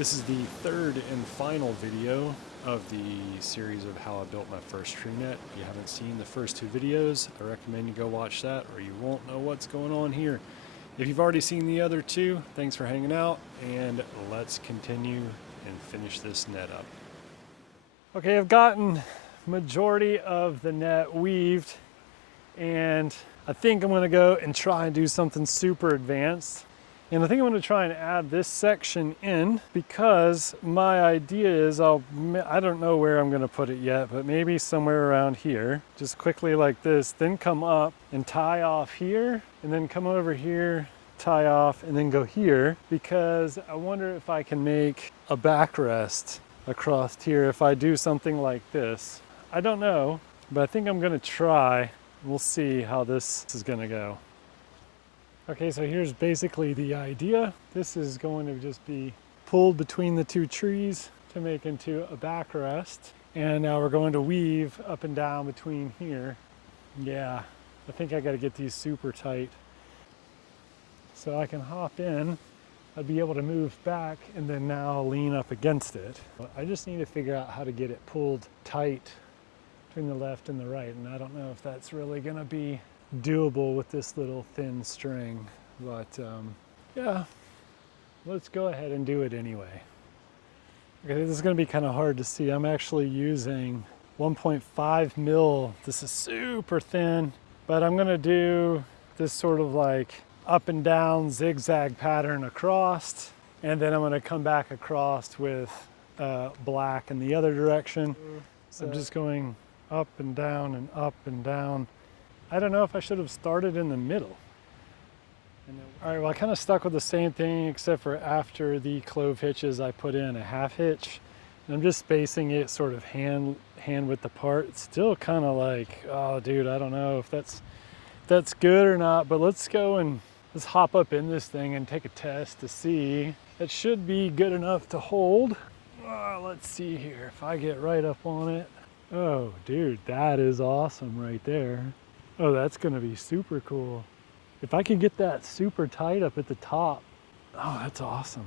This is the third and final video of the series of how I built my first tree net. If you haven't seen the first two videos, I recommend you go watch that or you won't know what's going on here. If you've already seen the other two, thanks for hanging out, and let's continue and finish this net up. Okay, I've gotten majority of the net weaved, and I think I'm gonna go and try and do something super advanced. And I think I'm going to try and add this section in because my idea is I don't know where I'm going to put it yet, but maybe somewhere around here, just quickly like this, then come up and tie off here, and then come over here, tie off, and then go here, because I wonder if I can make a backrest across here if I do something like this. I don't know, but I think I'm going to try. We'll see how this is going to go. Okay, so here's basically the idea. This is going to just be pulled between the two trees to make into a backrest. And now we're going to weave up and down between here. Yeah, I think I got to get these super tight. So I can hop in, I'd be able to move back and then now lean up against it. I just need to figure out how to get it pulled tight between the left and the right. And I don't know if that's really gonna be doable with this little thin string, but yeah, let's go ahead and do it anyway. Okay, this is going to be kind of hard to see. I'm actually using 1.5 mil. This is super thin, but I'm going to do this sort of like up and down zigzag pattern across, and then I'm going to come back across with black in the other direction. So I'm just going up and down and up and down. I don't know if I should have started in the middle. All right, well, I kind of stuck with the same thing, except for after the clove hitches, I put in a half hitch. And I'm just spacing it sort of hand width apart. It's still kind of like, oh, dude, I don't know if that's good or not, but let's go and let's hop up in this thing and take a test to see. It should be good enough to hold. Let's see here, if I get right up on it. Oh, dude, that is awesome right there. Oh, that's gonna be super cool. If I can get that super tight up at the top, oh, that's awesome.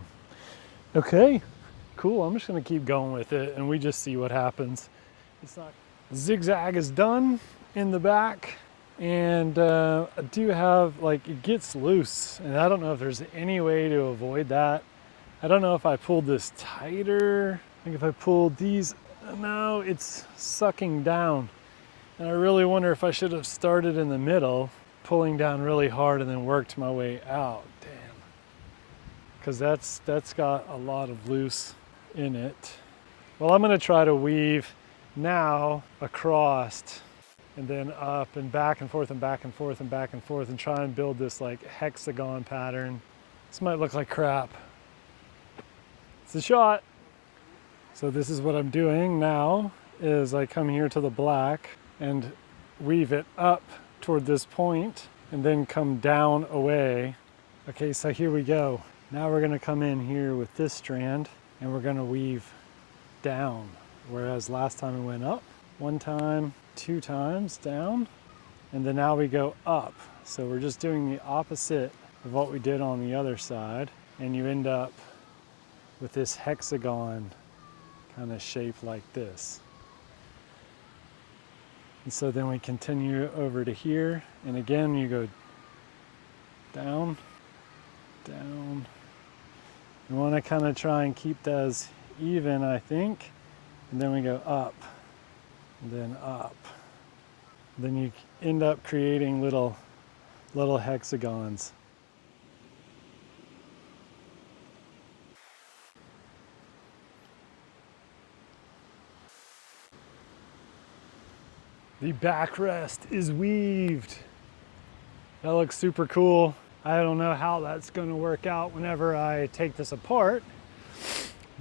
Okay, cool, I'm just gonna keep going with it and we just see what happens. It's not, zigzag is done in the back, and I do have, like, it gets loose, and I don't know if there's any way to avoid that. I don't know if I pulled this tighter. I think if I pulled these, no, it's sucking down. And I really wonder if I should have started in the middle, pulling down really hard and then worked my way out. Damn. Because that's got a lot of loose in it. Well, I'm gonna try to weave now across and then up and back and forth and back and forth and back and forth and try and build this like hexagon pattern. This might look like crap. It's a shot. So this is what I'm doing now, is I come here to the black and weave it up toward this point and then come down away. Okay, so here we go. Now we're gonna come in here with this strand and we're gonna weave down. Whereas last time we went up, one time, two times down, and then now we go up. So we're just doing the opposite of what we did on the other side, and you end up with this hexagon kind of shape like this. And so then we continue over to here, and again you go down, down. You want to kind of try and keep those even, I think, and then we go up, and then up. Then you end up creating little hexagons. The backrest is weaved. That looks super cool. I don't know how that's gonna work out whenever I take this apart,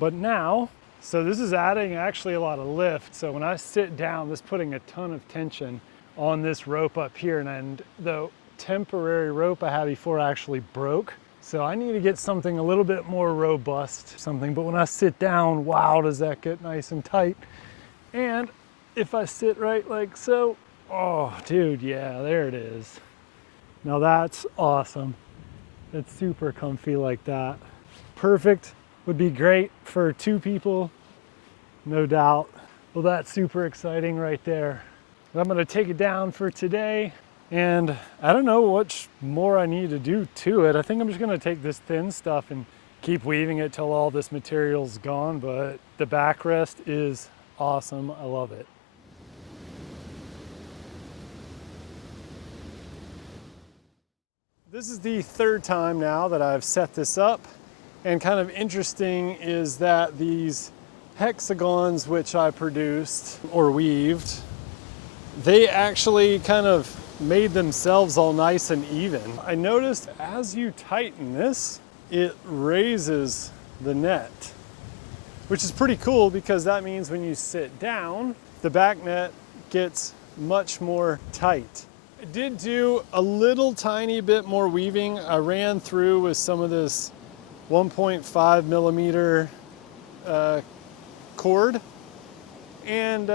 but now, so this is adding actually a lot of lift. So when I sit down, this is putting a ton of tension on this rope up here, and the temporary rope I had before actually broke. So I need to get something a little bit more robust, but when I sit down, wow, does that get nice and tight. And if I sit right like so, oh, dude, yeah, there it is. Now that's awesome. It's super comfy like that. Perfect would be great for 2 people, no doubt. Well, that's super exciting right there. I'm gonna take it down for today, and I don't know what more I need to do to it. I think I'm just gonna take this thin stuff and keep weaving it till all this material's gone, but the backrest is awesome. I love it. This is the 3rd time now that I've set this up, and kind of interesting is that these hexagons which I produced or weaved, they actually kind of made themselves all nice and even. I noticed as you tighten this, it raises the net, which is pretty cool because that means when you sit down, the back net gets much more tight. I did do a little tiny bit more weaving. I ran through with some of this 1.5 millimeter cord, and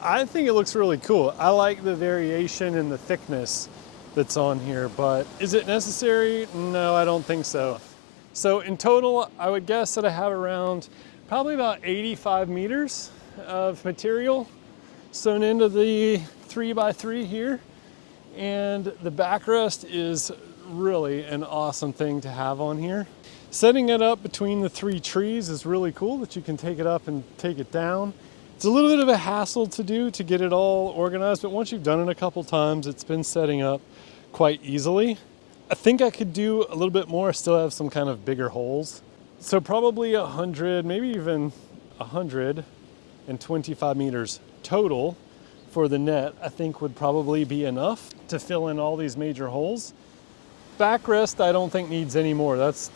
I think it looks really cool. I like the variation in the thickness that's on here, but is it necessary? No, I don't think so. So in total, I would guess that I have around probably about 85 meters of material sewn into the 3x3 here. And the backrest is really an awesome thing to have on here. Setting it up between the 3 trees is really cool that you can take it up and take it down. It's a little bit of a hassle to do to get it all organized, but once you've done it a couple times, it's been setting up quite easily. I think I could do a little bit more. I still have some kind of bigger holes. So probably 100, maybe even 125 meters total for the net, I think would probably be enough to fill in all these major holes. Backrest, I don't think needs any more. That's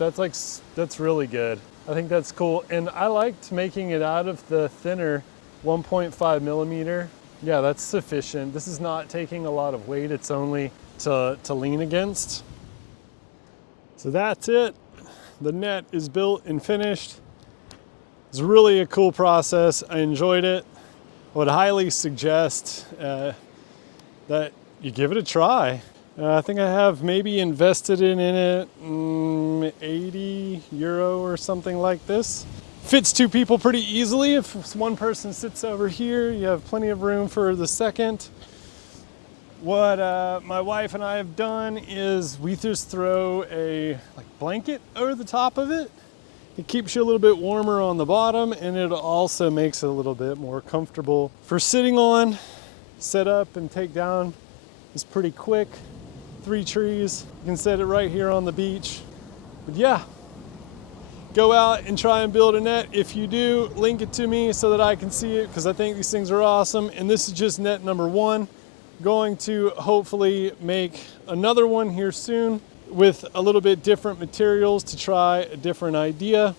really good. I think that's cool. And I liked making it out of the thinner 1.5 millimeter. Yeah, that's sufficient. This is not taking a lot of weight. It's only to lean against. So that's it. The net is built and finished. It's really a cool process. I enjoyed it. I would highly suggest that you give it a try. I think I have maybe invested in it 80 euro or something like this. Fits 2 people pretty easily. If one person sits over here, you have plenty of room for the second. What my wife and I have done is we just throw a blanket over the top of it. It keeps you a little bit warmer on the bottom, and it also makes it a little bit more comfortable for sitting on. Set up and take down is pretty quick. 3 trees, you can set it right here on the beach. But yeah, go out and try and build a net. If you do, link it to me so that I can see it, because I think these things are awesome. And this is just net number 1. Going to hopefully make another one here soon with a little bit different materials to try a different idea.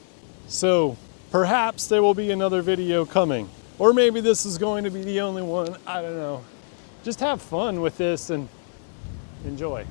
So perhaps there will be another video coming, or maybe this is going to be the only one. I don't know. Just have fun with this and enjoy.